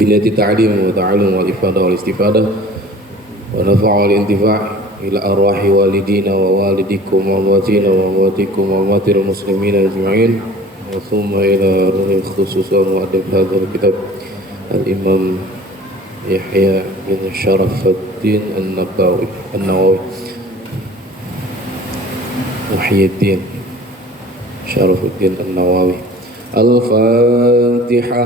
بنية التعليم والتعلم والإفادة والاستفادة ونفع والانتفاع إلى أرواح والدينا ووالديكم وأمواتنا وأمواتكم وأموات المسلمين أجمعين ثم إلى روح الخصوص ومؤلف هذا الكتاب الإمام يحيى بن شرف الدين النووي محي الدين شرف الدين النووي. الفاتحة.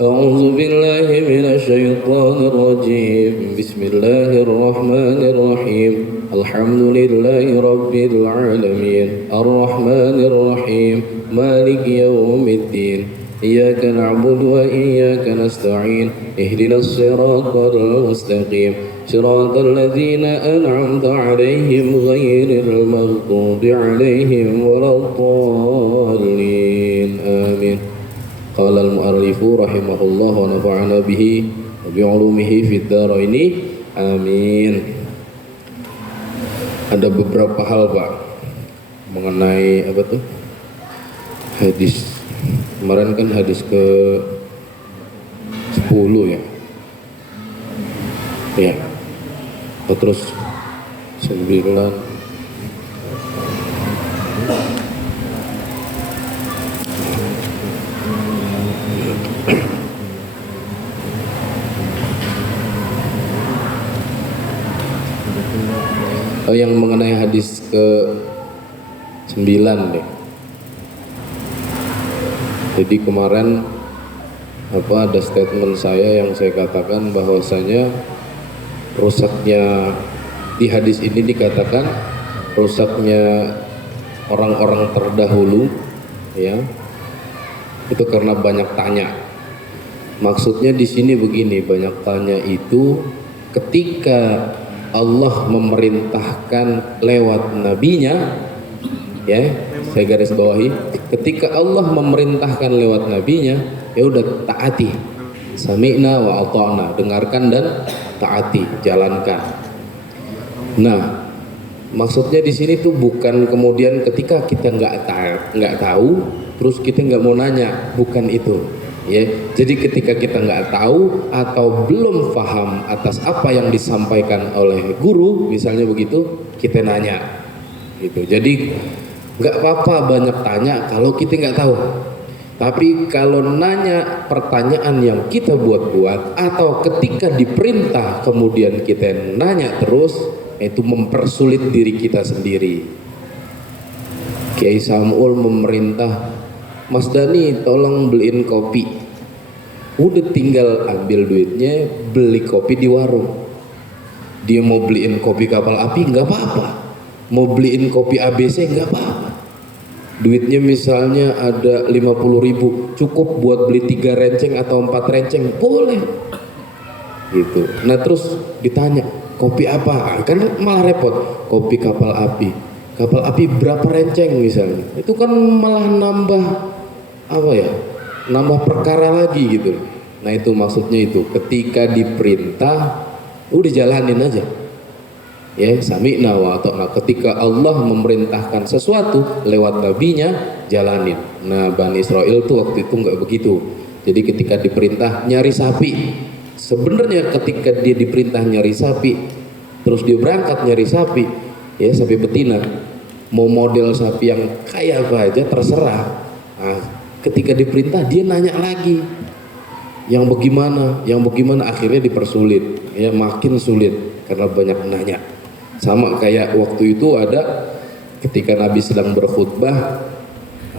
أعوذ بالله من الشيطان الرجيم. بسم الله الرحمن الرحيم. الحمد لله رب العالمين الرحمن الرحيم مالك يوم الدين إياك نعبد وإياك نستعين اهدنا الصراط المستقيم صراط الذين أنعمت عليهم غير المغضوب عليهم ولا الضالين آمين. قال المؤلف رحمه الله ونفعنا به وبعلومه في الدارين آمين. Ada beberapa hal Pak mengenai apa tuh hadis. Kemarin kan hadis ke 10 ya. Ya. Terus 9. Yang mengenai hadis ke 9 deh. Jadi kemarin ada statement saya yang saya katakan bahwasanya rusaknya di hadis ini dikatakan rusaknya orang-orang terdahulu ya. Itu karena banyak tanya. Maksudnya di sini begini, banyak tanya itu ketika Allah memerintahkan lewat nabinya ya, saya garis bawahi, ketika Allah memerintahkan lewat nabinya ya udah taati, sami'na wa ata'na, dengarkan dan taati, jalankan. Nah, maksudnya di sini tuh bukan kemudian ketika kita nggak tahu terus kita nggak mau nanya, bukan itu. Ya, jadi ketika kita nggak tahu atau belum paham atas apa yang disampaikan oleh guru, misalnya begitu, kita nanya, gitu. Jadi nggak apa-apa banyak tanya kalau kita nggak tahu. Tapi kalau nanya pertanyaan yang kita buat-buat atau ketika diperintah kemudian kita nanya terus, itu mempersulit diri kita sendiri. Kiai Samul memerintah, Mas Dani tolong beliin kopi. Udah tinggal ambil duitnya beli kopi di warung. Dia mau beliin kopi kapal api nggak apa-apa, mau beliin kopi ABC nggak apa-apa. Duitnya misalnya ada 50.000, cukup buat beli 3 renceng atau 4 renceng, boleh gitu. Nah terus ditanya kopi apa, kan malah repot. Kopi kapal api. Kapal api berapa renceng misalnya, itu kan malah nambah nambah perkara lagi gitu. Nah itu maksudnya, itu ketika diperintah udah jalanin aja ya, sami'na wa ata'na. Ketika Allah memerintahkan sesuatu lewat nabinya, jalanin. Nah Bani Israel tuh waktu itu nggak begitu. Jadi ketika diperintah nyari sapi, sebenarnya ketika dia diperintah nyari sapi terus dia berangkat nyari sapi ya, sapi betina, mau model sapi yang kayak apa aja terserah. Nah, ketika diperintah dia nanya lagi yang bagaimana, akhirnya dipersulit ya, makin sulit karena banyak nanya. Sama kayak waktu itu ada ketika Nabi sedang berkhutbah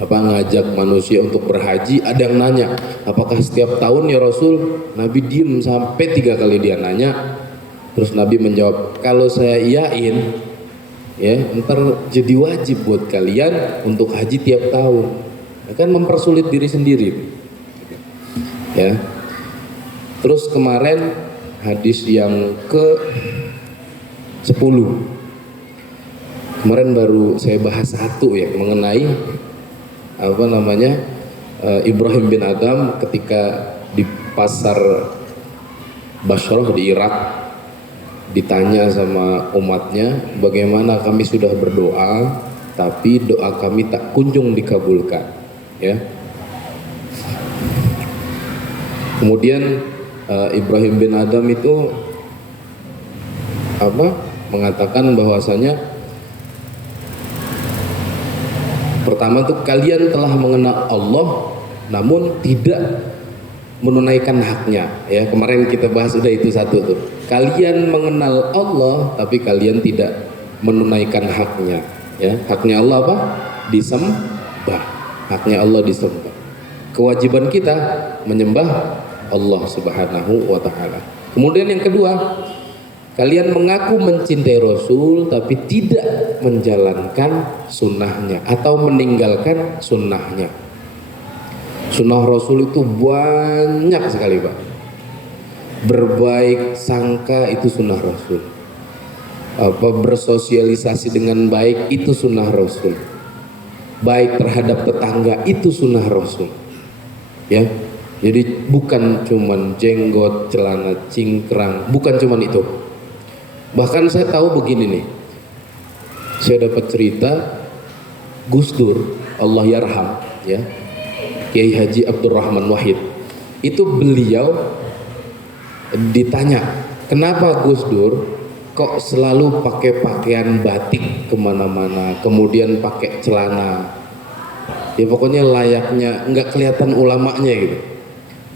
ngajak manusia untuk berhaji, ada yang nanya apakah setiap tahun ya Rasul. Nabi diem sampai 3 kali dia nanya, terus Nabi menjawab, kalau saya iyain ya ntar jadi wajib buat kalian untuk haji tiap tahun. Kan mempersulit diri sendiri ya. Terus kemarin hadis yang ke 10 kemarin baru saya bahas 1 ya, mengenai Ibrahim bin Adham ketika di pasar Basrah di Irak ditanya sama umatnya, bagaimana kami sudah berdoa tapi doa kami tak kunjung dikabulkan ya. Kemudian Ibrahim bin Adam itu mengatakan bahwasanya pertama tuh kalian telah mengenal Allah namun tidak menunaikan haknya, ya kemarin kita bahas sudah itu satu tuh. Kalian mengenal Allah tapi kalian tidak menunaikan haknya, ya. Haknya Allah apa? Disembah. Haknya Allah disembah. Kewajiban kita menyembah Allah Subhanahu wa taala. Kemudian yang kedua, kalian mengaku mencintai Rasul tapi tidak menjalankan sunnahnya atau meninggalkan sunnahnya. Sunnah Rasul itu banyak sekali, Pak. Berbaik sangka itu sunnah Rasul. Bersosialisasi dengan baik itu sunnah Rasul. Baik terhadap tetangga itu sunnah Rasul. Ya. Jadi bukan cuman jenggot, celana cingkrang, bukan cuman itu. Bahkan saya tahu begini nih. Saya dapat cerita Gus Dur, Allah yarham, ya. Kiai Haji Abdurrahman Wahid. Itu beliau ditanya, kenapa Gus Dur kok selalu pakai pakaian batik kemana-mana, kemudian pakai celana, ya pokoknya layaknya nggak kelihatan ulamanya gitu.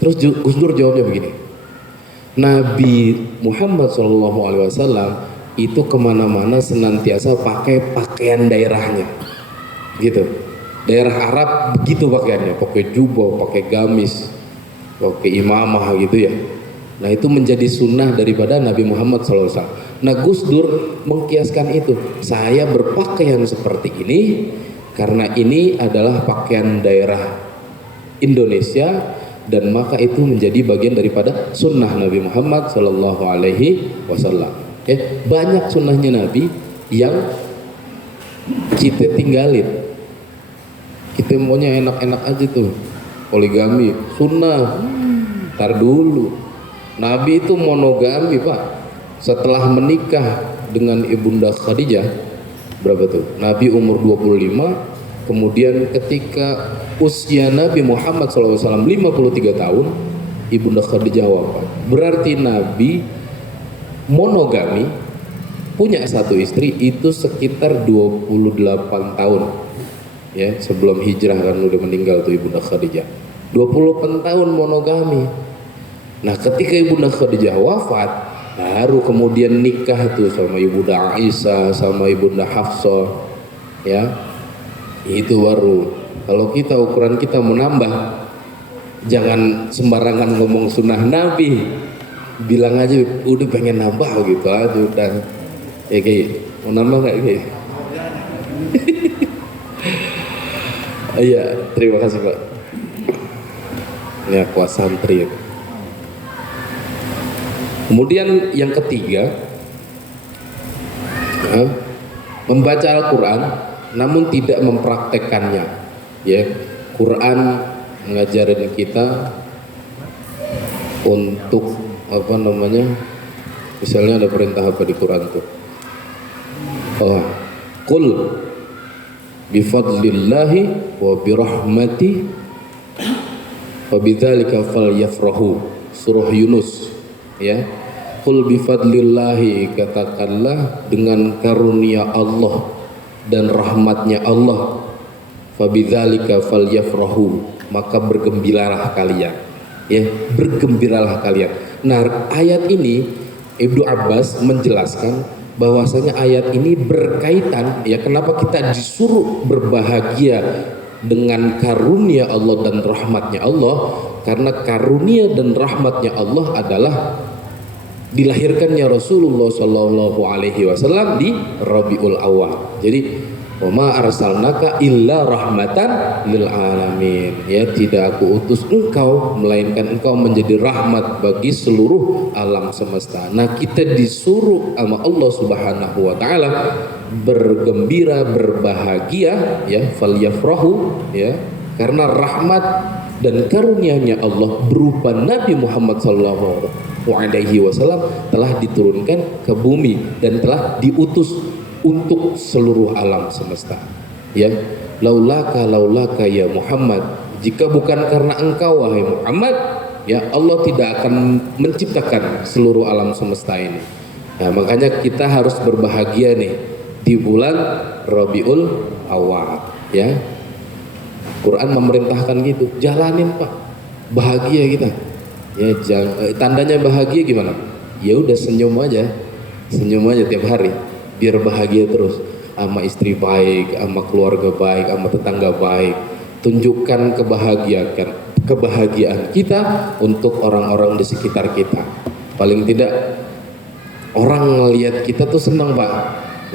Terus Gus Dur jawabnya begini, Nabi Muhammad SAW itu kemana-mana senantiasa pakai pakaian daerahnya, gitu. Daerah Arab begitu pakaiannya, pakai jubah, pakai gamis, pakai imamah gitu ya. Nah itu menjadi sunnah daripada Nabi Muhammad SAW. Nah Gus Dur mengkiaskan itu, saya berpakaian seperti ini karena ini adalah pakaian daerah Indonesia dan maka itu menjadi bagian daripada sunnah Nabi Muhammad SAW. Banyak sunnahnya Nabi yang kita tinggalin. Kita maunya enak-enak aja tuh, poligami, sunnah. Ntar dulu, Nabi itu monogami, Pak. Setelah menikah dengan Ibunda Khadijah, berapa tuh? Nabi umur 25, kemudian ketika usia Nabi Muhammad SAW 53 tahun, Ibunda Khadijah wafat. Berarti Nabi monogami, punya satu istri itu sekitar 28 tahun. Ya, sebelum hijrah kan udah meninggal tuh Ibunda Khadijah. 20 tahun monogami. Nah, ketika Ibunda Khadijah wafat, baru kemudian nikah tuh sama Ibunda Aisyah, sama Ibunda Hafsah. Ya. Itu baru. Kalau kita ukuran kita menambah, jangan sembarangan ngomong sunnah Nabi. Bilang aja udah pengen nambah gitu aja udah. Ya kayak mau nambah enggak kayak? Iya, terima kasih Pak. Ya, kuasa santri. Kemudian yang ketiga, membaca Al-Quran namun tidak mempraktekkannya. Ya, Quran mengajarin kita untuk misalnya ada perintah apa di Quran tuh? Qul bifadlillahi wa birahmati wa bidzalika falyafrahu. Surah Yunus, ya. Qul bifadlillahi, katakanlah dengan karunia Allah dan rahmatnya Allah, fa bidzalika falyafrahu, maka bergembiralah kalian, ya, bergembiralah kalian. Nah, ayat ini Ibnu Abbas menjelaskan bahwasanya ayat ini berkaitan, ya, kenapa kita disuruh berbahagia dengan karunia Allah dan rahmatnya Allah, karena karunia dan rahmatnya Allah adalah dilahirkannya Rasulullah SAW di Rabiul Awal. Jadi wa ma arsalnaka illa rahmatan lil alamin, ya, tidak aku utus engkau melainkan engkau menjadi rahmat bagi seluruh alam semesta. Nah, kita disuruh sama Allah Subhanahu wa taala bergembira, berbahagia, ya, falyafrahu, ya, karena rahmat dan karunia-Nya Allah berupa Nabi Muhammad SAW telah diturunkan ke bumi dan telah diutus untuk seluruh alam semesta. Ya, laulaka ya Muhammad, jika bukan karena engkau wahai Muhammad, ya Allah tidak akan menciptakan seluruh alam semesta ini. Nah, makanya kita harus berbahagia nih di bulan Rabiul Awal, ya. Quran memerintahkan gitu, jalanin Pak, bahagia kita. Ya, tandanya bahagia gimana? Ya udah senyum aja tiap hari, biar bahagia terus. Sama istri baik, sama keluarga baik, sama tetangga baik. Tunjukkan kebahagiaan kita untuk orang-orang di sekitar kita. Paling tidak orang ngelihat kita tuh senang Pak,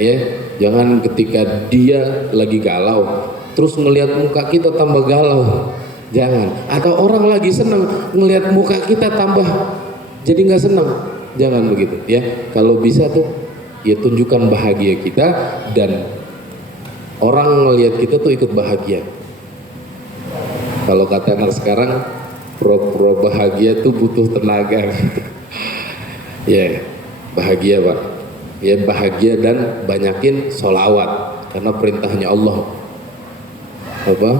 ya. Jangan ketika dia lagi galau terus ngelihat muka kita tambah galau, jangan. Atau orang lagi senang ngelihat muka kita tambah jadi nggak senang, jangan begitu, ya. Kalau bisa tuh ya tunjukkan bahagia kita, dan orang ngelihat kita tuh ikut bahagia. Kalau kata anak sekarang, pura-pura bahagia tuh butuh tenaga. Ya, bahagia Pak. Ya, bahagia dan banyakin sholawat, karena perintahnya Allah. Apa?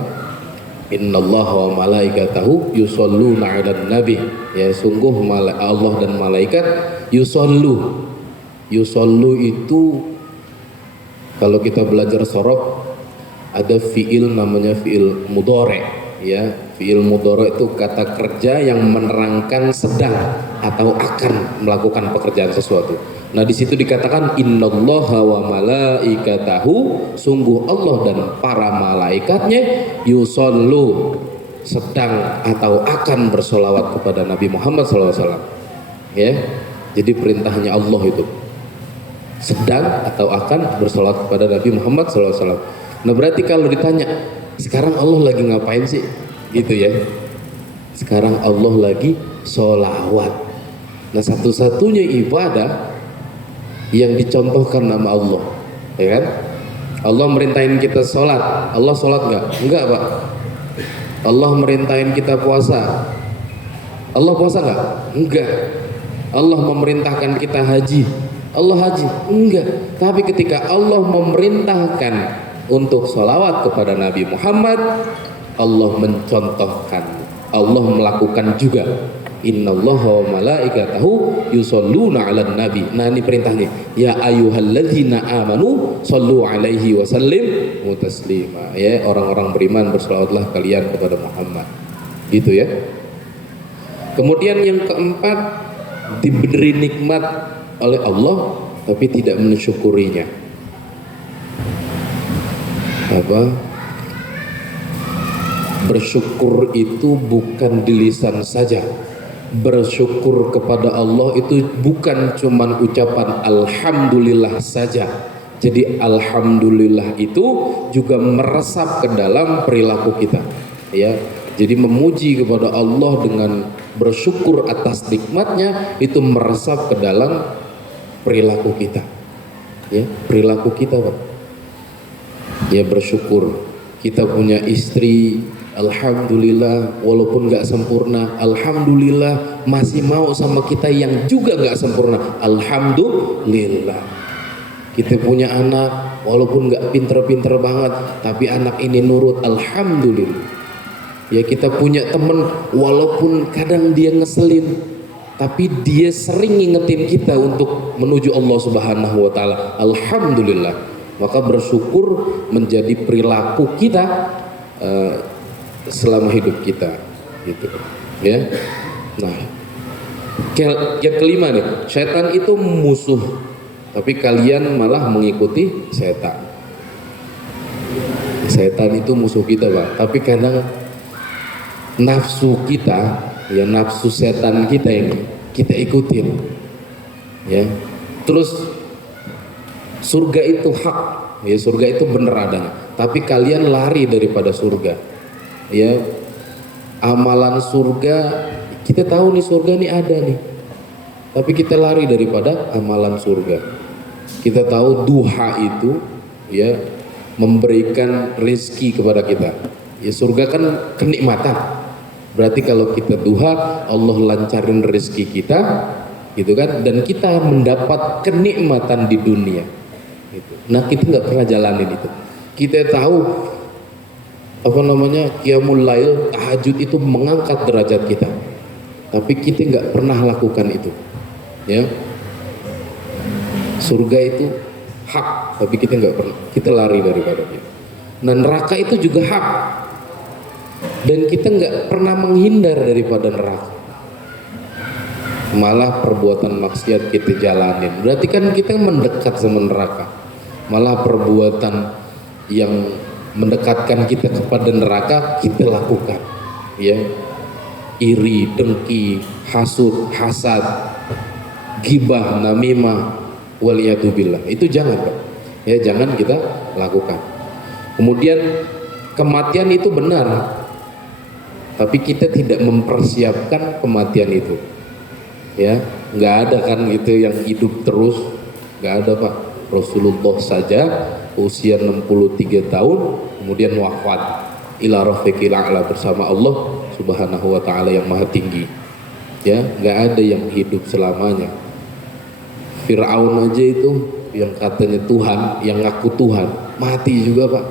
Innallaha wa malaikatahu yusholluna 'alan nabi. Ya, sungguh Allah dan malaikat yusollu. Yusollu itu kalau kita belajar sorof ada fiil namanya fiil mudhari, ya. Fiil mudhari itu kata kerja yang menerangkan sedang atau akan melakukan pekerjaan sesuatu. Nah, di situ dikatakan innallaha wa malaikatahu, sungguh Allah dan para malaikatnya yusollu, sedang atau akan bersolawat kepada Nabi Muhammad SAW, ya. Jadi perintahnya Allah itu sedang atau akan bersolawat kepada Nabi Muhammad SAW. Nah, berarti kalau ditanya sekarang Allah lagi ngapain sih, gitu ya. Sekarang Allah lagi sholawat. Nah, satu-satunya ibadah yang dicontohkan nama Allah, ya kan? Allah merintahin kita sholat. Allah sholat nggak? Enggak Pak. Allah merintahin kita puasa. Allah puasa nggak? Enggak. Allah memerintahkan kita haji. Allah haji? Enggak. Tapi ketika Allah memerintahkan untuk sholawat kepada Nabi Muhammad, Allah mencontohkan, Allah melakukan juga. Innallaha wa malaikatahu yusholluna 'alan nabi. Nah, ini perintahnya. Ya ayyuhalladzina amanu shollu 'alaihi wa sallimu taslima. Ya, orang-orang beriman bersolawatlah kalian kepada Muhammad. Gitu ya. Kemudian yang keempat, diberi nikmat oleh Allah tapi tidak mensyukurinya. Apa? Bersyukur itu bukan di lisan saja. Bersyukur kepada Allah itu bukan cuman ucapan alhamdulillah saja. Jadi alhamdulillah itu juga meresap ke dalam perilaku kita, ya. Jadi memuji kepada Allah dengan bersyukur atas nikmatnya itu meresap ke dalam perilaku kita, ya, perilaku kita Pak. Ya, bersyukur kita punya istri, alhamdulillah, walaupun gak sempurna, alhamdulillah masih mau sama kita yang juga gak sempurna, alhamdulillah. Kita punya anak, walaupun gak pinter-pinter banget, tapi anak ini nurut, alhamdulillah. Ya, kita punya temen, walaupun kadang dia ngeselin, tapi dia sering ngingetin kita untuk menuju Allah Subhanahu wa Ta'ala, alhamdulillah. Maka bersyukur menjadi perilaku kita selama hidup kita, gitu, ya. Nah, yang kelima nih, setan itu musuh, tapi kalian malah mengikuti setan. Setan itu musuh kita Pak, tapi kadang nafsu kita, ya, nafsu setan kita ini kita ikutin, ya. Terus surga itu hak, ya, surga itu benar adanya, tapi kalian lari daripada surga, ya. Amalan surga, kita tahu nih surga nih ada nih, tapi kita lari daripada amalan surga. Kita tahu duha itu, ya, memberikan rezeki kepada kita, ya. Surga kan kenikmatan, berarti kalau kita duha Allah lancarin rezeki kita, gitu kan, dan kita mendapat kenikmatan di dunia. Nah, kita nggak pernah jalanin itu. Kita tahu qiyamul lail, tahajud itu mengangkat derajat kita. tapi kita nggak pernah lakukan itu, ya. Surga itu hak, tapi kita nggak pernah, kita lari daripadanya. Nah, neraka itu juga hak, dan kita nggak pernah menghindar daripada neraka. Malah perbuatan maksiat kita jalanin, berarti kan kita mendekat sama neraka. Malah perbuatan yang mendekatkan kita kepada neraka kita lakukan, ya. Iri, dengki, hasud, hasad, gibah, namimah, waliyatubillah, itu jangan, Pak. Ya, jangan kita lakukan. Kemudian kematian itu benar, tapi kita tidak mempersiapkan kematian itu. Ya, nggak ada kan gitu yang hidup terus, nggak ada, Pak. Rasulullah saja usia 63 tahun kemudian wafat ila rafiqil a'la bersama Allah Subhanahu wa taala yang maha tinggi. Ya, nggak ada yang hidup selamanya. Fir'aun aja itu yang katanya Tuhan, yang ngaku Tuhan, mati juga, Pak.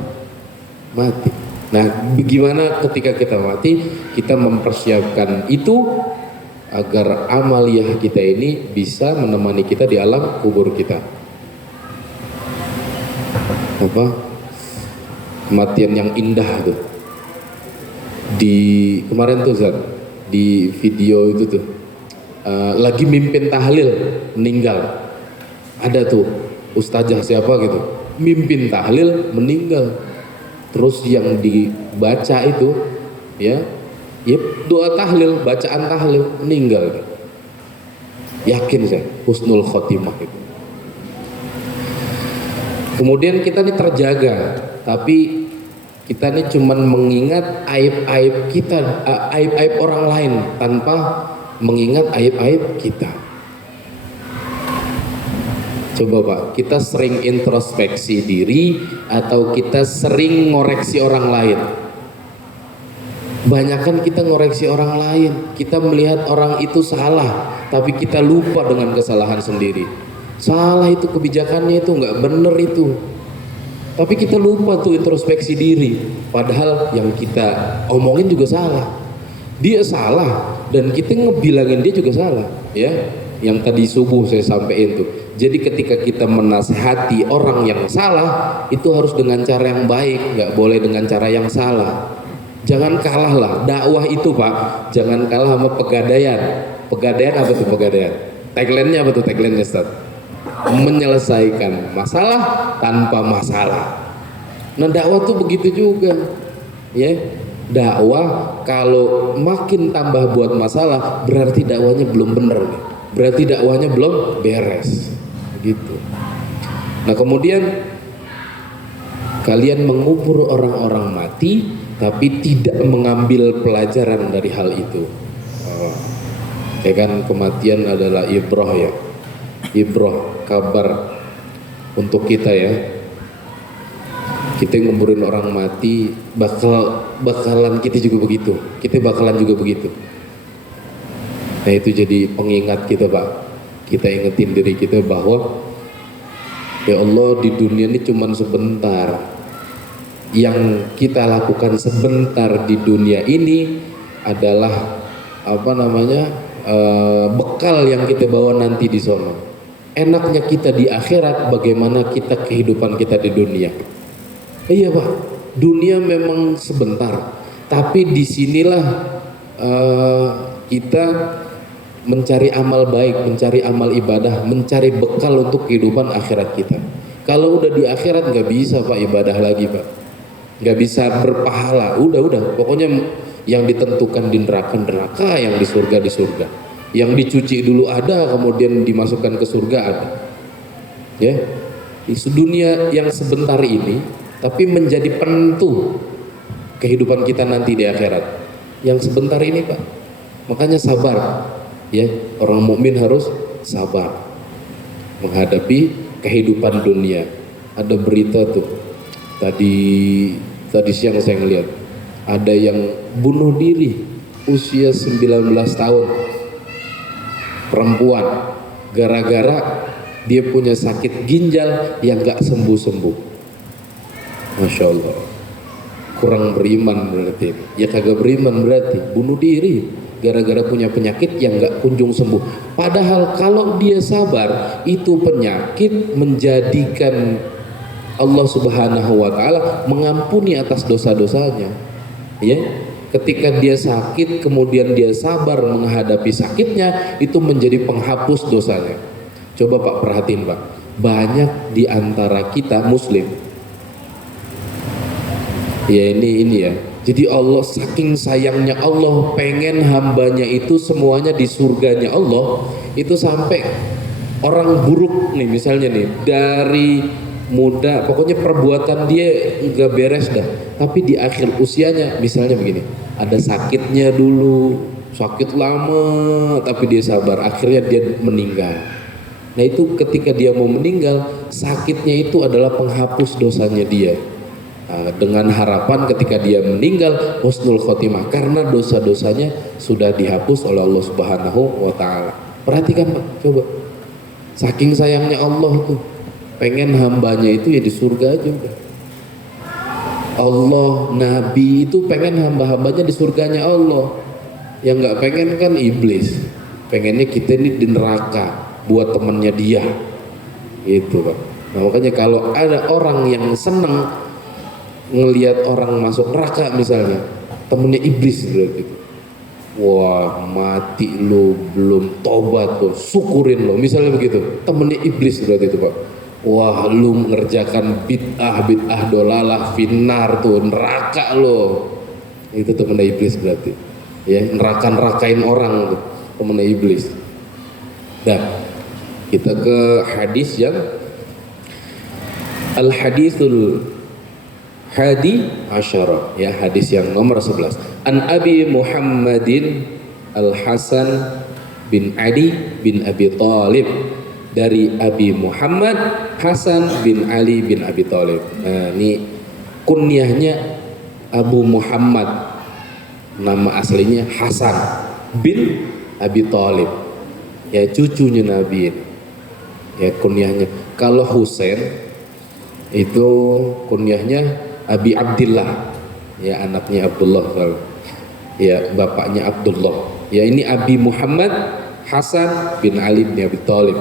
Mati. Nah, bagaimana ketika kita mati, kita mempersiapkan itu agar amaliyah kita ini bisa menemani kita di alam kubur kita. Apa? Kematian yang indah tuh. Di kemarin tuh Zat, di video itu tuh lagi mimpin tahlil meninggal. Ada tuh ustazah siapa gitu, mimpin tahlil meninggal. Terus yang dibaca itu ya doa tahlil, bacaan tahlil, meninggal. Yakin saya husnul khotimah itu. Kemudian kita ini terjaga, tapi kita ini cuman mengingat aib-aib kita, aib-aib orang lain tanpa mengingat aib-aib kita. Coba Pak, kita sering introspeksi diri atau kita sering ngoreksi orang lain? Banyakan kita ngoreksi orang lain, kita melihat orang itu salah, tapi kita lupa dengan kesalahan sendiri. Salah itu kebijakannya itu nggak bener itu, tapi kita lupa tuh introspeksi diri. Padahal yang kita omongin juga salah, dia salah dan kita ngebilangin dia juga salah, ya. Yang tadi subuh saya sampaikan tuh. Jadi ketika kita menasihati orang yang salah, itu harus dengan cara yang baik, nggak boleh dengan cara yang salah. Jangan kalah lah, dakwah itu Pak, jangan kalah sama pegadaian. Pegadaian apa tuh pegadaian? Tagline-nya apa tuh tagline-nya Ustaz? Menyelesaikan masalah tanpa masalah. Nah, dakwah tuh begitu juga, ya. Dakwah kalau makin tambah buat masalah, berarti dakwahnya belum bener nih. Berarti dakwahnya belum beres, gitu. Nah, kemudian kalian mengubur orang-orang mati tapi tidak mengambil pelajaran dari hal itu. Ya kan, kematian adalah ibrah, ya. Ibrah, kabar untuk kita, ya. Kita nguburin orang mati, bakalan kita juga begitu. Kita bakalan juga begitu. Nah, itu jadi pengingat kita, Pak. Kita ingetin diri kita bahwa ya Allah, di dunia ini cuma sebentar. Yang kita lakukan sebentar di dunia ini adalah bekal yang kita bawa nanti di sono. Enaknya kita di akhirat, bagaimana kita kehidupan kita di dunia. Iya Pak, dunia memang sebentar, tapi disinilah kita mencari amal baik, mencari amal ibadah, mencari bekal untuk kehidupan akhirat kita. Kalau udah di akhirat nggak bisa Pak ibadah lagi Pak, nggak bisa berpahala. Udah, pokoknya yang ditentukan di neraka, yang di surga, yang dicuci dulu ada, kemudian dimasukkan ke surga ada. Ya, di dunia yang sebentar ini, tapi menjadi penentu kehidupan kita nanti di akhirat. Yang sebentar ini Pak, makanya sabar. Ya, orang mukmin harus sabar menghadapi kehidupan dunia. Ada berita tuh tadi siang saya ngeliat, ada yang bunuh diri usia 19 tahun, perempuan, gara-gara dia punya sakit ginjal yang gak sembuh-sembuh. Masya Allah, kurang beriman berarti. Ya kagak beriman berarti, bunuh diri gara-gara punya penyakit yang nggak kunjung sembuh. Padahal kalau dia sabar, itu penyakit menjadikan Allah Subhanahu wa taala mengampuni atas dosa-dosanya. Ya, ketika dia sakit kemudian dia sabar menghadapi sakitnya, itu menjadi penghapus dosanya. Coba Pak perhatiin Pak, banyak di antara kita muslim. Ya ini ya. Jadi Allah saking sayangnya Allah pengen hambanya itu semuanya di surganya Allah, itu sampai orang buruk nih misalnya nih dari muda pokoknya perbuatan dia nggak beres dah, tapi di akhir usianya misalnya begini, ada sakitnya dulu, sakit lama tapi dia sabar, akhirnya dia meninggal. Nah itu ketika dia mau meninggal, sakitnya itu adalah penghapus dosanya dia. Dengan harapan ketika dia meninggal husnul khotimah, karena dosa-dosanya sudah dihapus oleh Allah Subhanahu wa taala. Perhatikan Pak, coba. Saking sayangnya Allah tuh, pengen hambanya itu ya di surga aja udah. Allah, Nabi itu pengen hamba-hambanya di surganya Allah. Yang nggak pengen kan iblis. Pengennya kita ini di neraka buat temennya dia. Gitu Pak. Nah makanya kalau ada orang yang seneng ngelihat orang masuk neraka misalnya, temennya iblis gitu, wah mati lo belum tobat tuh, syukurin lo misalnya begitu, temennya iblis berarti itu Pak. Wah lu mengerjakan bid'ah dolalah finnar tuh, neraka lo, itu temennya iblis berarti ya, nerakain orang tuh temennya iblis. Nah kita ke hadis yang al-hadithul Hadi Asyara, ya hadis yang nomor 11. An Abi Muhammadin Al-Hasan bin Ali bin Abi Thalib, dari Abi Muhammad Hasan bin Ali bin Abi Thalib. Nah, ini kunyahnya Abu Muhammad, nama aslinya Hasan bin Abi Thalib. Ya cucunya Nabi. Ya kunyahnya. Kalau Husain itu kunyahnya Abi Abdillah, ya anaknya Abdullah, ya bapaknya Abdullah. Ya ini Abi Muhammad Hasan bin Ali bin Abi Thalib,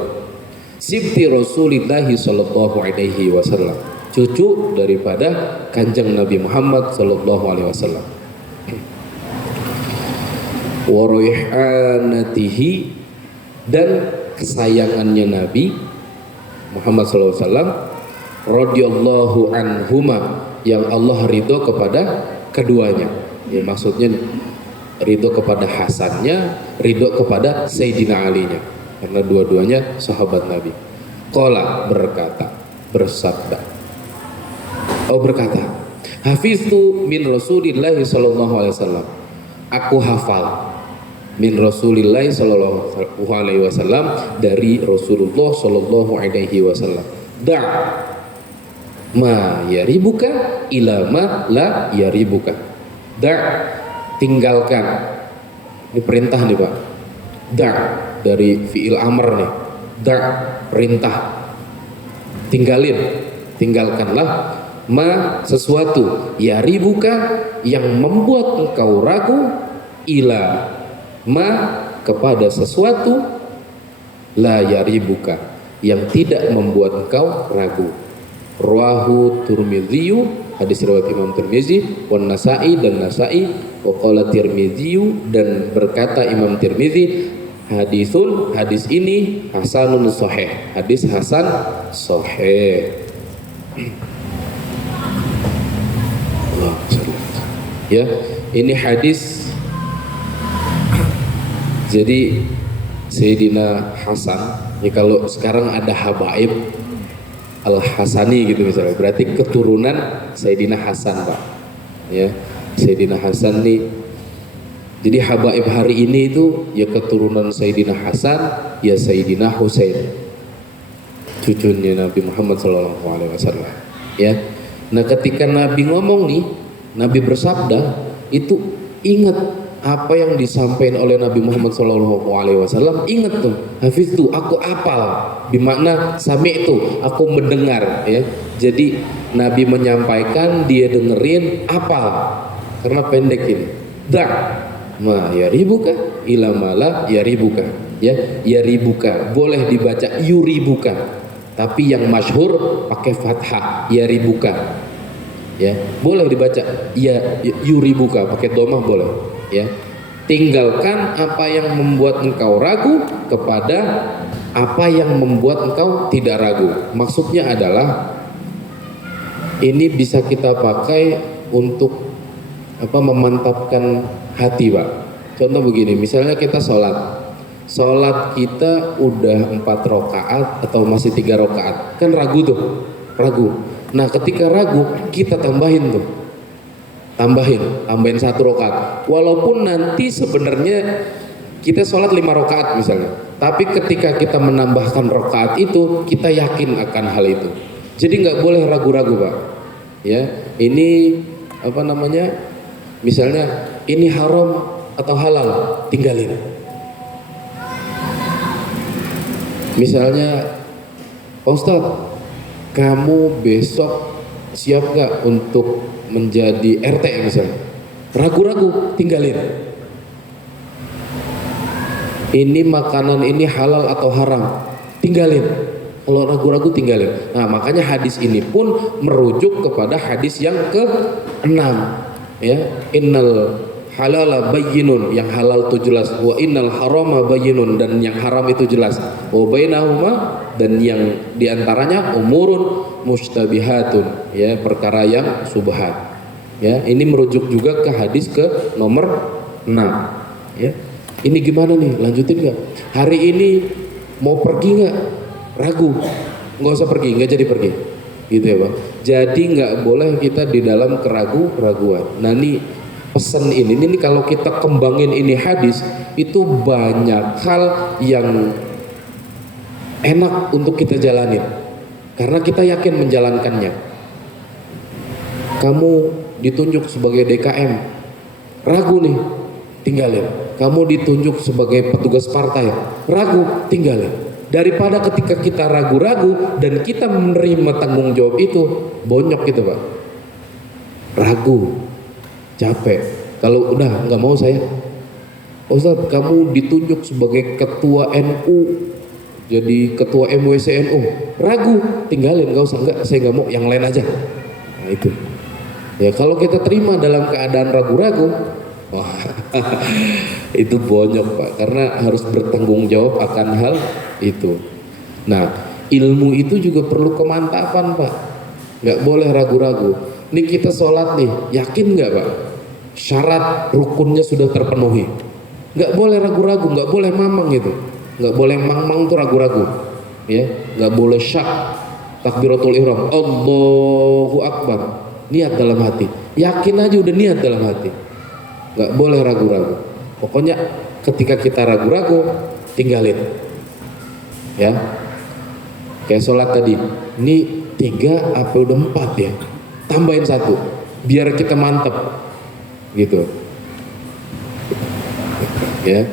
sibti Rasulullah sallallahu alaihi wasallam, cucu daripada kanjeng Nabi Muhammad sallallahu alaihi wasallam. Wa raihanatihi, dan kesayangannya Nabi Muhammad sallallahu alaihi wasallam, radhiyallahu anhuma, yang Allah ridho kepada keduanya. Ya maksudnya ridho kepada Hasannya, ridho kepada Sayyidina Alinya, karena dua-duanya sahabat Nabi. Qala, bersabda, berkata, hafiztu min Rasulillah sallallahu alaihi wasallam, aku hafal min Rasulillah sallallahu alaihi wasallam, dari Rasulullah sallallahu alaihi wasallam, ma yaribuka ila ma la yaribuka. Tinggalkan. Ini perintah nih Pak. Dari fi'il amr nih. Perintah. Tinggalkanlah ma, sesuatu, yaribuka, yang membuat engkau ragu, ila ma, kepada sesuatu, la yaribuka, yang tidak membuat engkau ragu. Rawahu Tirmidzi, hadis riwayat Imam Tirmizi, wan Nasa'i, dan Nasa'i, wa qala Tirmidzi, dan berkata Imam Tirmizi, hadisun, hadis ini hasanun sahih, hadis hasan sahih. Ya, ini hadis. Jadi Sayyidina Hasan, ya kalau sekarang ada habaib Al-Hasani gitu misalnya, berarti keturunan Sayyidina Hasan Pak. Ya, Sayyidina Hasan nih, jadi habaib hari ini itu ya keturunan Sayyidina Hasan, ya Sayyidina Husain, cucunya Nabi Muhammad SAW. Ya, nah ketika Nabi ngomong nih, Nabi bersabda, itu ingat apa yang disampaikan oleh Nabi Muhammad SAW. Ingat tuh, hafiz tuh, aku apal, bimakna sami itu, aku mendengar. Ya, jadi Nabi menyampaikan, dia dengerin, apal, karena pendek ini. ma yaribuka ila mala yaribuka, ya yaribuka boleh dibaca yuribuka, tapi yang masyhur pakai fathah yaribuka, ya boleh dibaca ya yuribuka pakai domah boleh, ya. Tinggalkan apa yang membuat engkau ragu kepada apa yang membuat engkau tidak ragu. Maksudnya adalah ini bisa kita pakai untuk memantapkan hati, Pak. Contoh begini, misalnya kita sholat kita udah 4 rakaat atau masih 3 rakaat, kan ragu tuh, ragu. Nah ketika ragu kita tambahin 1 rakaat, walaupun nanti sebenarnya kita sholat 5 rakaat misalnya, tapi ketika kita menambahkan rakaat itu kita yakin akan hal itu, jadi nggak boleh ragu-ragu, Pak, ya. Ini misalnya ini haram atau halal, tinggalin. Misalnya, Ustadz, kamu besok siap nggak untuk menjadi RT misalnya? Ragu-ragu, tinggalin. Ini makanan ini halal atau haram, tinggalin. Kalau ragu-ragu, tinggalin. Nah makanya hadis ini pun merujuk kepada hadis yang ke-6, ya. Innal halala bayyinun, yang halal itu jelas, wa innal harama bayyinun, dan yang haram itu jelas, wa bainahuma, dan yang diantaranya umurun mustabihatun, ya, perkara yang subhat, ya. Ini merujuk juga ke hadis ke nomor 6, ya. Ini gimana nih, lanjutin nggak? Hari ini mau pergi nggak? Ragu, nggak usah pergi, nggak jadi pergi, gitu ya, Bang. Jadi nggak boleh kita di dalam keraguan. Nah ini pesan ini kalau kita kembangin ini hadis, itu banyak hal yang enak untuk kita jalanin karena kita yakin menjalankannya. Kamu ditunjuk sebagai DKM, ragu nih, tinggalin. Kamu ditunjuk sebagai petugas partai, ragu, tinggalin. Daripada ketika kita ragu-ragu dan kita menerima tanggung jawab itu, bonyok gitu, Pak. Ragu, capek. Kalau udah nggak mau saya, Ustadz kamu ditunjuk sebagai ketua NU, jadi ketua MWCNU, ragu, tinggalin, nggak usah, nggak, saya nggak mau, yang lain aja. Nah itu, ya kalau kita terima dalam keadaan ragu-ragu, wah itu bonyok, Pak, karena harus bertanggung jawab akan hal itu. Nah ilmu itu juga perlu kemantapan, Pak, nggak boleh ragu-ragu. Ini kita sholat nih, yakin nggak, Pak, syarat rukunnya sudah terpenuhi? Nggak boleh ragu-ragu, nggak boleh mamang gitu, nggak boleh mang-mang tuh ragu-ragu, ya. Nggak boleh syak, takbiratul ihram, Allahu Akbar, niat dalam hati, yakin aja udah niat dalam hati, nggak boleh ragu-ragu. Pokoknya ketika kita ragu-ragu, tinggalin, ya. Kayak sholat tadi, ini 3 apa udah 4 ya, tambahin 1 biar kita mantep gitu, ya.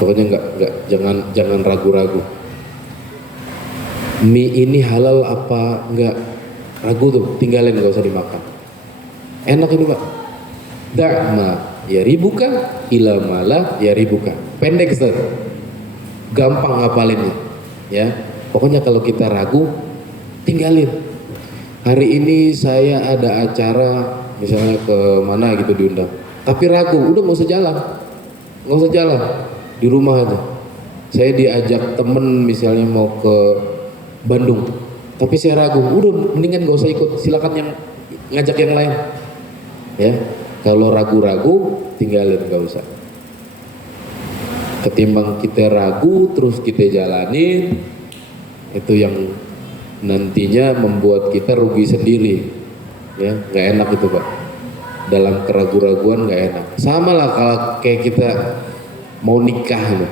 Pokoknya jangan ragu-ragu. Mie ini halal apa enggak, ragu tuh, tinggalin, nggak usah dimakan. Enak ini, Pak. Da'ma yaribuka ila mala yaribuka. Pendek, Ustaz. Gampang ngapalinnya, ya. Pokoknya kalau kita ragu, tinggalin. Hari ini saya ada acara misalnya ke mana gitu diundang, tapi ragu, udah nggak usah jalan, di rumah aja. Saya diajak temen misalnya mau ke Bandung, tapi saya ragu, udah mendingan nggak usah ikut, silakan yang ngajak yang lain, ya. Kalau ragu-ragu, tinggalin, nggak usah. Ketimbang kita ragu terus kita jalanin, itu yang nantinya membuat kita rugi sendiri, ya. Nggak enak itu, Pak. Dalam keraguan-raguan nggak enak. Sama lah kalau kayak kita mau nikah, ya.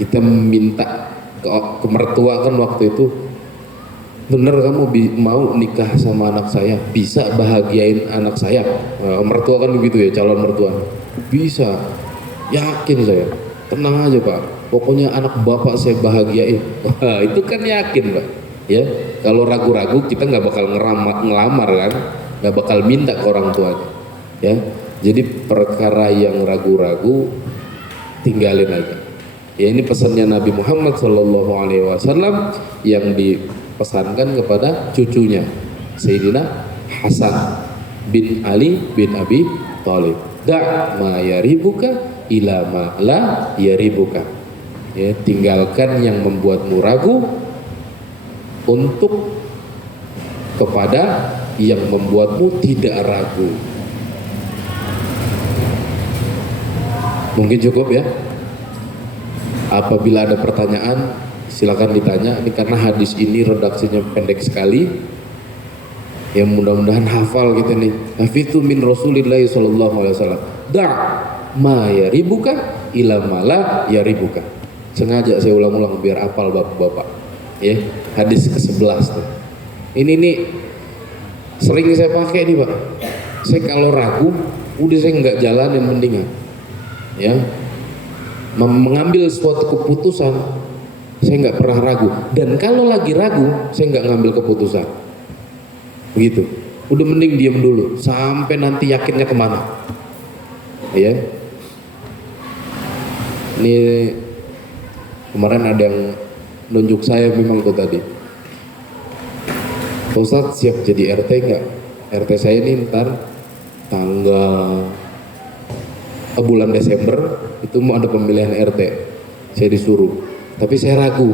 Kita minta ke mertua kan waktu itu, bener kamu mau nikah sama anak saya, bisa bahagiain anak saya? Mertua kan begitu ya, calon mertua. Bisa, yakin saya, tenang aja, Pak, pokoknya anak bapak saya bahagiain. Wah, itu kan yakin, Pak, ya. Kalau ragu-ragu kita nggak bakal ngelamar kan, nggak bakal minta ke orang tuanya. Ya, jadi perkara yang ragu-ragu tinggalin aja. Ya, ini pesannya Nabi Muhammad SAW yang dipesankan kepada cucunya Sayyidina Hasan bin Ali bin Abi Thalib. Da' ma yaribuka ila ma la yaribuka. Ya, tinggalkan yang membuatmu ragu untuk kepada yang membuatmu tidak ragu. Mungkin cukup ya. Apabila ada pertanyaan silakan ditanya. Ini karena hadis ini redaksinya pendek sekali. Ya mudah-mudahan hafal gitu nih. Hafidzu min Rasulillahi sallallahu alaihi wasallam. Da' ma yaribuka ila ma la yaribuka. Sengaja saya ulang-ulang biar hafal bapak-bapak. Ya, hadis ke-11 tuh. Ini nih sering saya pakai nih Pak. Saya kalau ragu, udah saya nggak jalanin mendingan. Ya, mengambil suatu keputusan saya nggak pernah ragu, dan kalau lagi ragu saya nggak ngambil keputusan begitu, udah mending diam dulu sampai nanti yakinnya kemana. Ya, ini kemarin ada yang nunjuk saya memang tuh tadi, Pak Ustadz siap jadi RT nggak? RT saya ini ntar tanggal bulan Desember itu mau ada pemilihan RT, saya disuruh, tapi saya ragu,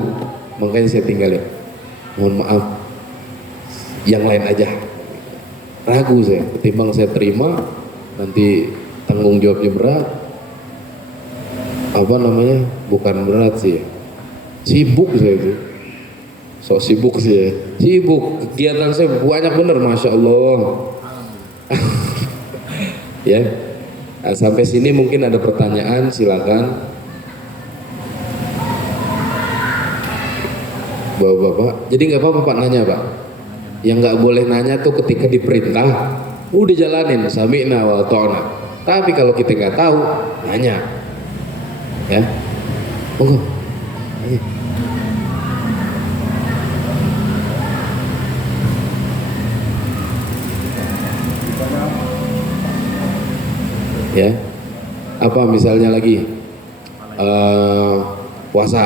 makanya saya tinggalin. Mohon maaf, yang lain aja. Ragu saya, ketimbang saya terima, nanti tanggung jawabnya berat. Apa namanya? Bukan berat sih, sibuk saya itu. Sok sibuk sih ya. Sibuk, kegiatan saya banyak bener, Masya Allah. Ya. Nah, sampai sini mungkin ada pertanyaan, silakan bapak-bapak. Jadi nggak apa-apa Pak nanya Pak. Yang nggak boleh nanya tuh ketika diperintah, udah jalanin sami'na wa ta'na. Tapi kalau kita nggak tahu, nanya. Ya, monggo. Ya, apa misalnya lagi puasa,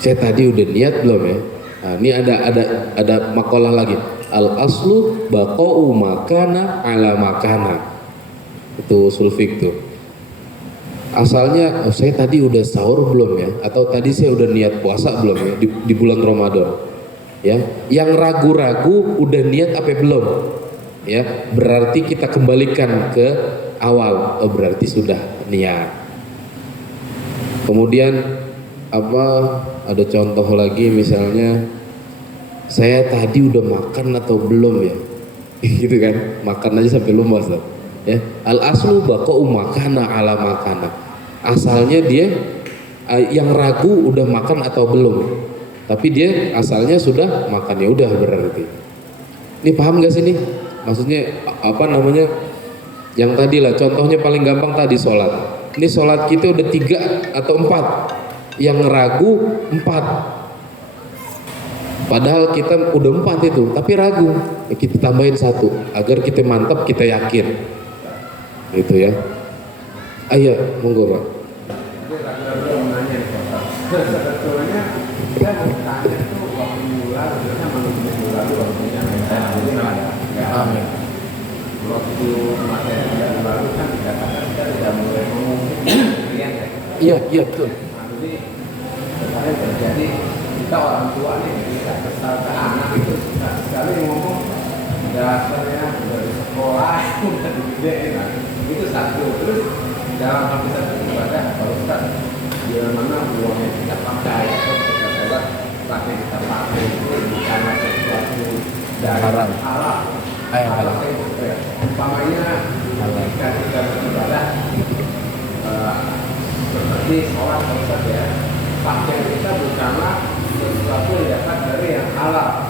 saya tadi udah niat belum ya? Nah, ini ada makalah lagi, al aslu baqa'u makana ala makana, itu sulfik tuh. Asalnya saya tadi udah sahur belum ya, atau tadi saya udah niat puasa belum ya di bulan Ramadan ya. Yang ragu-ragu udah niat apa belum ya, berarti kita kembalikan ke awal, berarti sudah niat. Kemudian apa, ada contoh lagi misalnya, saya tadi udah makan atau belum ya, gitu kan, makan aja sampai lumas lah. Ya, al aslu baqa'u makana ala makana. Asalnya dia yang ragu udah makan atau belum, tapi dia asalnya sudah makan, ya udah berarti. Ini paham gak sih nih? Maksudnya apa namanya? Yang tadi lah, contohnya paling gampang tadi sholat. Ini sholat kita udah 3 atau 4, yang ragu 4. Padahal kita udah 4 itu, tapi ragu. Ya kita tambahin 1 agar kita mantap, kita yakin. Gitu ya. Ayo, monggo Pak. Sebetulnya kita mau tanya tuh waktu mulai, sebenarnya minggu lalu waktunya Amin. Waktu materi yang baru kan dikatakan kita sudah mulai ngomong kalian ya. Iya betul. Nah, jadi sebenarnya terjadi kita orang tua nih, kita kesal ke anak itu suka sekali ngomong dasarnya udah di sekolah, udah di gede, nah itu satu. Terus dalam hal kita beribadah, kalau kita di mana uangnya kita pakai atau kita sholat pakai kita pakai itu karena sesuatu dari halal. Halal itu umpamanya ketika kita beribadah seperti sholat sholat ya, pakaian kita bukanlah sesuatu yang dapat dari yang halal.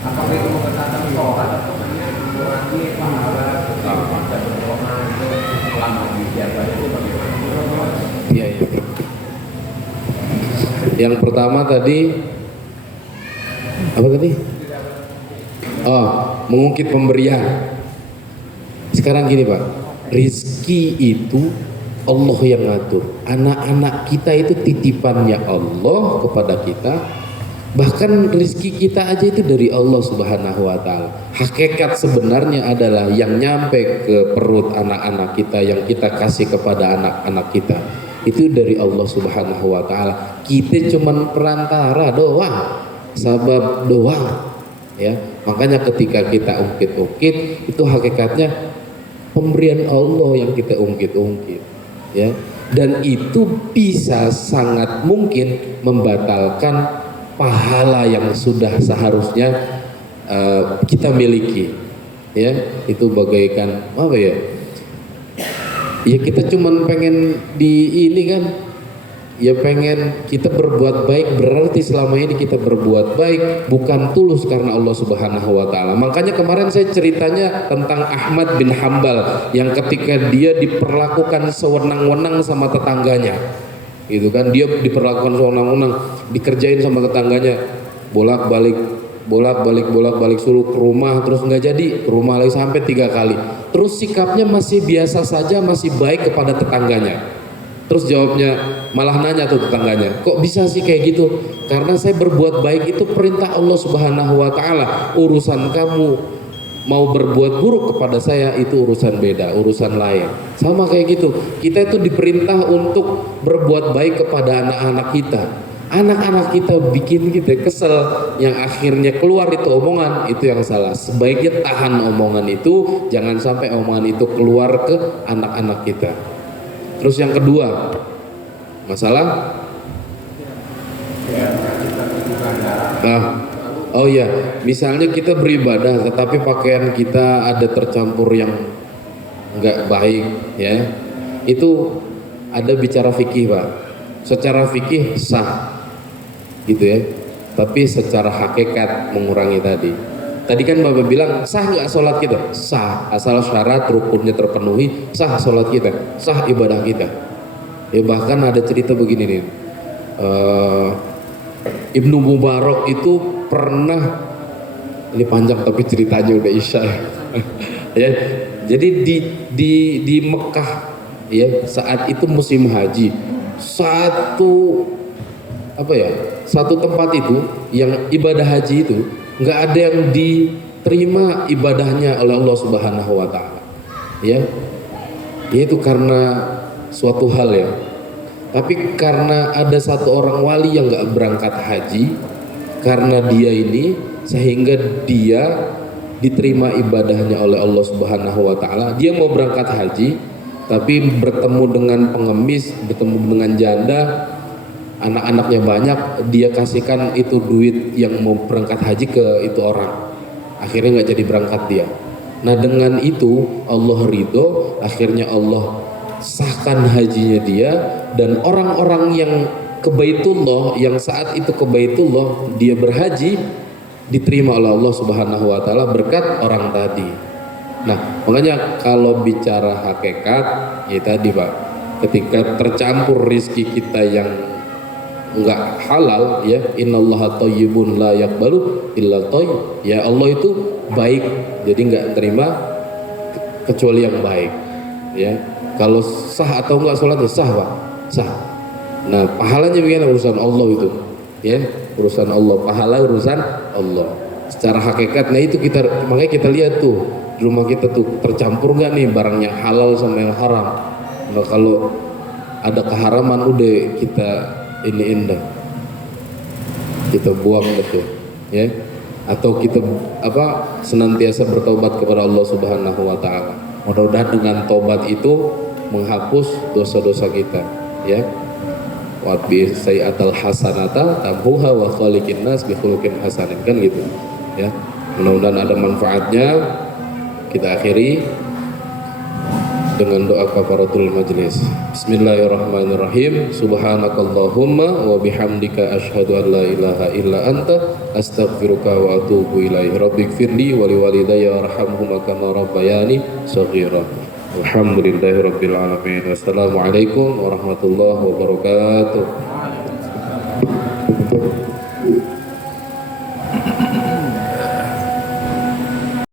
Apakah itu mengatakan sholat atau hanya mengurangi pahala ketika berdoa itu selama dijaga itu bagaimana? Iya. Yang pertama tadi apa tadi? Oh, mengungkit pemberian. sekarang gini Pak, rizki itu Allah yang ngatur. Anak-anak kita itu titipannya Allah kepada kita. Bahkan rizki kita aja itu dari Allah Subhanahu wa Ta'ala. Hakikat sebenarnya adalah yang nyampe ke perut anak-anak kita, yang kita kasih kepada anak-anak kita, itu dari Allah Subhanahu wa Ta'ala. Kita cuman perantara doang, sabab doang, ya. Makanya ketika kita ungkit-ungkit, itu hakikatnya pemberian Allah yang kita ungkit-ungkit, ya. Dan itu bisa sangat mungkin membatalkan pahala yang sudah seharusnya kita miliki, ya. Itu bagaikan apa ya? Ya kita cuman pengen di ini kan, ya pengen kita berbuat baik, berarti selama ini kita berbuat baik bukan tulus karena Allah Subhanahu wa Ta'ala. Makanya kemarin saya ceritanya tentang Ahmad bin Hambal yang ketika dia diperlakukan sewenang-wenang sama tetangganya, itu kan, dia diperlakukan sewenang-wenang, dikerjain sama tetangganya, bolak-balik suruh ke rumah, terus nggak jadi, ke rumah lagi sampai 3 kali. Terus sikapnya masih biasa saja, masih baik kepada tetangganya. Terus jawabnya, malah nanya tuh tetangganya, kok bisa sih kayak gitu? Karena saya berbuat baik itu perintah Allah Subhanahu wa Ta'ala. Urusan kamu mau berbuat buruk kepada saya itu urusan beda, urusan lain. Sama kayak gitu, kita itu diperintah untuk berbuat baik kepada anak-anak kita. Anak-anak kita bikin kita kesel, yang akhirnya keluar itu omongan, itu yang salah. Sebaiknya tahan omongan itu, jangan sampai omongan itu keluar ke anak-anak kita. Terus yang kedua, masalah oh ya, misalnya kita beribadah tetapi pakaian kita ada tercampur yang enggak baik, ya. Itu ada bicara fikih, Pak. Secara fikih sah, gitu ya. Tapi secara hakikat mengurangi tadi. Tadi kan Bapak bilang sah nggak sholat kita? Sah, asal syarat rukunnya terpenuhi, sah sholat kita, sah ibadah kita. Ya bahkan ada cerita begini nih. Ibnu Mubarak itu pernah, ini panjang tapi ceritanya udah isya ya. Jadi di Mekah, ya, saat itu musim haji, satu tempat itu yang ibadah haji itu nggak ada yang diterima ibadahnya oleh Allah Subhanahu wa Ta'ala, ya. Yaitu karena suatu hal, ya. Tapi karena ada satu orang wali yang nggak berangkat haji, karena dia ini, sehingga dia diterima ibadahnya oleh Allah Subhanahu wa Ta'ala. Dia mau berangkat haji, tapi bertemu dengan pengemis, bertemu dengan janda, anak-anaknya banyak, dia kasihkan itu duit yang mau berangkat haji ke itu orang. Akhirnya nggak jadi berangkat dia. Nah dengan itu Allah ridho, akhirnya Allah sahkan hajinya dia, dan orang-orang yang ke Baitullah, yang saat itu ke Baitullah dia berhaji, diterima oleh Allah Subhanahu wa Ta'ala berkat orang tadi. Nah makanya kalau bicara hakikat, ya tadi Pak, ketika tercampur rizki kita yang enggak halal, ya, innallaha thayyibun la yaqbalu illa thayyib, ya Allah itu baik, jadi enggak terima kecuali yang baik, ya. Kalau sah atau enggak sholat, ya sah Pak, sah. Nah pahalanya bagaimana? Urusan Allah itu, ya, urusan Allah, pahala urusan Allah secara hakikat. Nah itu makanya kita lihat tuh di rumah kita tuh tercampur nggak nih barang yang halal sama yang haram. Nah kalau ada keharaman udah kita iniin dah, kita buang gitu, ya. Atau kita senantiasa bertobat kepada Allah Subhanahu wa Ta'ala. Mudah-mudahan dengan tobat itu menghapus dosa-dosa kita, ya. Wa bi sayyi'atal hasanata tamhuha wa khaliqin nas bi khuluqin hasanin, kan gitu, ya. Mudah-mudahan ada manfaatnya. Kita akhiri dengan doa kafaratul majlis. Bismillahirrahmanirrahim. Subhanakallahumma wa bihamdika asyhadu an la ilaha illa anta astaghfiruka wa atubu ilaik. Rabbighfirli wa liwalidayya warhamhuma kama rabbayani shaghira. Alhamdulillahirabbil alamin. Wassalamualaikum warahmatullahi wabarakatuh.